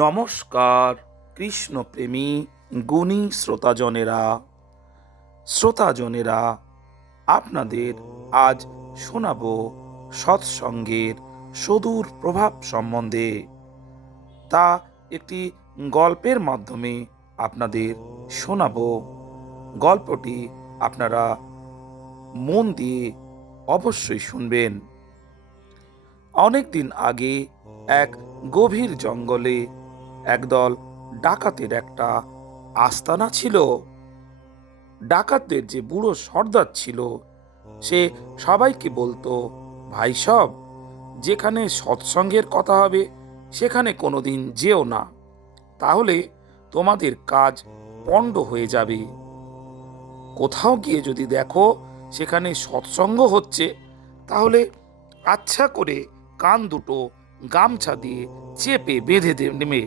নমস্কার কৃষ্ণপ্রেমী গুণী শ্রোতাজনেরা আপনাদের আজ শোনাব সৎসঙ্গের সুদূর প্রভাব সম্বন্ধে। তা একটি গল্পের মাধ্যমে আপনাদের শোনাব। গল্পটি আপনারা মন দিয়ে অবশ্যই শুনবেন। অনেক দিন আগে এক গভীর জঙ্গলে একদল ডাকাতের একটা আস্তানা ছিল। ডাকাতদের যে বুড়ো সর্দার ছিল, সে সবাইকে বলতো, ভাই সব, যেখানে সৎসঙ্গের কথা হবে সেখানে কোনোদিন যেও না, তাহলে তোমাদের কাজ পণ্ড হয়ে যাবে। কোথাও গিয়ে যদি দেখো সেখানে সৎসঙ্গ হচ্ছে, তাহলে আচ্ছা করে কান দুটো গামছা দিয়ে চেপে বেঁধে নেবে।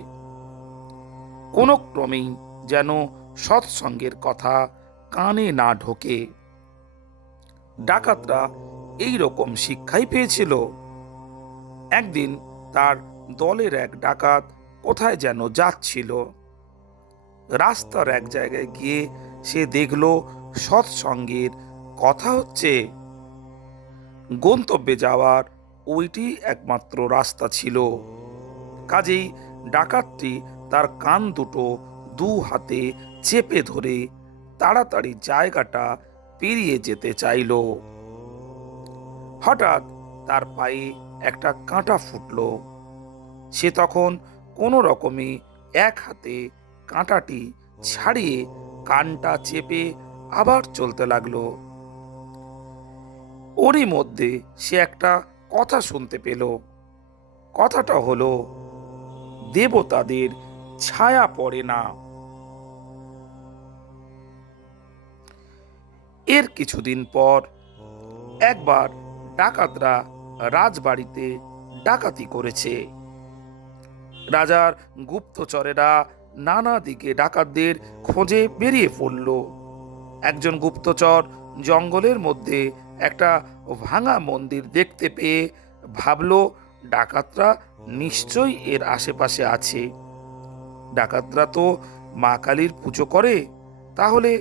কোনো ক্রমেই যেন সৎসঙ্গের কথা কানে না ঢোকে। ডাকাতরা এই রকম শিক্ষাই পেয়েছিল। একদিন তার দলের এক ডাকাত কোথায় যেন যাচ্ছিল। রাস্তার এক জায়গায় গিয়ে সে দেখল সৎসঙ্গের কথা হচ্ছে। গন্তব্যে যাওয়ার ওইটি একমাত্র রাস্তা ছিল। কাজেই ডাকাতটি তার কান দুটো দু হাতে চেপে ধরে তাড়াতাড়ি জায়গাটা পেরিয়ে যেতে চাইল। হঠাৎ তার পায়ে একটা কাঁটা ফুটল। সে তখন কোনো রকমে এক হাতে কাঁটাটি ছাড়িয়ে কানটা চেপে আবার চলতে লাগলো। ওরই মধ্যে সে একটা কথা শুনতে পেল। কথাটা হলো, দেবতাদের ছায়া পড়ে না। এর কিছুদিন পর একবার ডাকাতরা রাজবাড়িতে ডাকাতি করেছে। রাজার গুপ্তচরেরা নানা দিকে ডাকাতদের খোঁজে বেরিয়ে পড়ল। একজন গুপ্তচর জঙ্গলের মধ্যে একটা ভাঙা মন্দির দেখতে পেয়ে ভাবল, ডাকাতরা নিশ্চয়ই এর আশেপাশে আছে। ডাকাতরা তো মা কালীর পুজো করে, তাহলে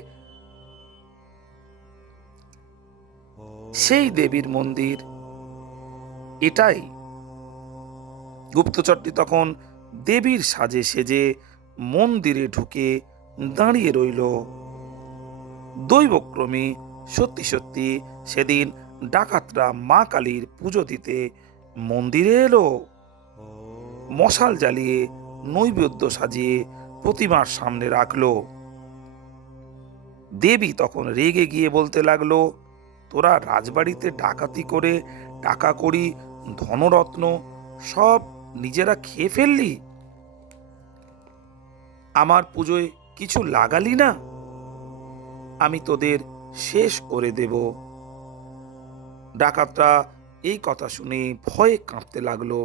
সেই দেবীর মন্দির এটাই। গুপ্তচরটি তখন দেবীর সাজে সেজে মন্দিরে ঢুকে দাঁড়িয়ে রইল। দৈবক্রমে সত্যি সত্যি সেদিন ডাকাতরা মা কালীর পুজো দিতে মন্দিরে এলো। মশাল জ্বালিয়ে নৈবেদ্য সাজিয়ে প্রতিমার সামনে রাখলো। দেবী তখন রেগে গিয়ে বলতে লাগলো, তোরা রাজবাড়িতে ডাকাতি করে টাকা কড়ি ধনরত্ন সব নিজেরা খেয়ে ফেললি, আমার পুজোয় কিছু লাগালি না, আমি তোদের শেষ করে দেব। ডাকাতরা এই কথা শুনে ভয়ে কাঁপতে লাগলো।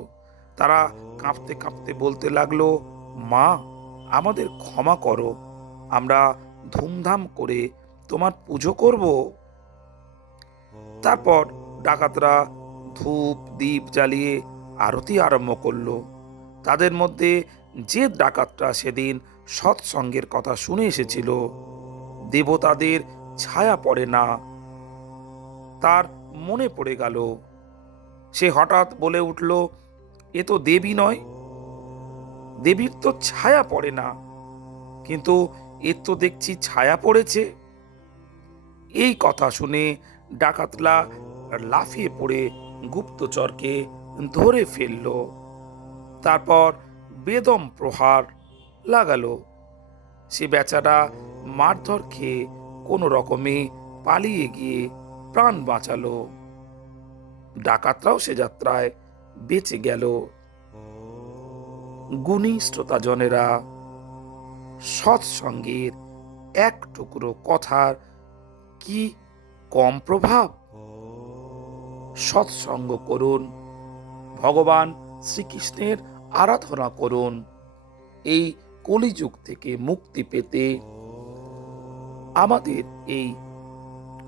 তারা কাঁপতে কাঁপতে বলতে লাগলো, মা, আমাদের ক্ষমা করো, আমরা ধুমধাম করে তোমার পুজো করব। তারপর ডাকাতরা ধূপ দীপ জ্বালিয়ে আরতি আরম্ভ করলো। তাদের মধ্যে যে ডাকাতরা সেদিন সৎসঙ্গের কথা শুনে এসেছিল, দেবতাদের ছায়া পড়ে না, তার মনে পড়ে গেল। সে হঠাৎ বলে উঠল, এ তো দেবী নয়, দেবীর তো ছায়া পড়ে না, কিন্তু এর তো দেখছি ছায়া পড়েছে। এই কথা শুনে ডাকাতরা লাফিয়ে পড়ে গুপ্তচরকে ধরে ফেলল। তারপর বেদম প্রহার লাগালো। সে বেচারা মারধর খেয়ে কোনো রকমে পালিয়ে গিয়ে প্রাণ বাঁচালো। ডাকাতরাও সে যাত্রায় বেঁচে গেল। গুণী শ্রোতাজনেরা, সৎসঙ্গের এক টুকরো কথার কি কম প্রভাব? সৎসঙ্গ করুন, ভগবান শ্রীকৃষ্ণের আরাধনা করুন। এই কলিযুগ থেকে মুক্তি পেতে, আমাদের এই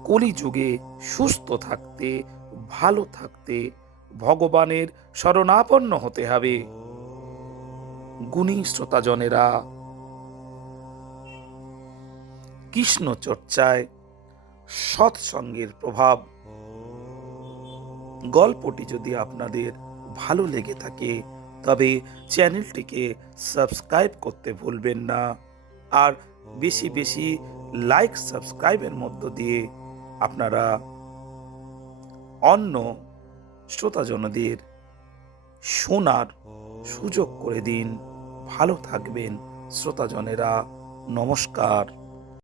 কলিযুগে সুস্থ থাকতে, ভালো থাকতে ভগবানের শরণাপন্ন হতে হবে। গুণী শ্রোতাজনেরা, কৃষ্ণ চর্চায় সৎসঙ্গের প্রভাব গল্পটি যদি আপনাদের ভালো লেগে থাকে তবে চ্যানেলটিকে সাবস্ক্রাইব করতে ভুলবেন না। আর বেশি বেশি লাইক সাবস্ক্রাইবের মধ্য দিয়ে আপনারা অন্য শ্রোতাজনদের শোনার সুযোগ করে দিন। ভালো থাকবেন শ্রোতাজনেরা। নমস্কার।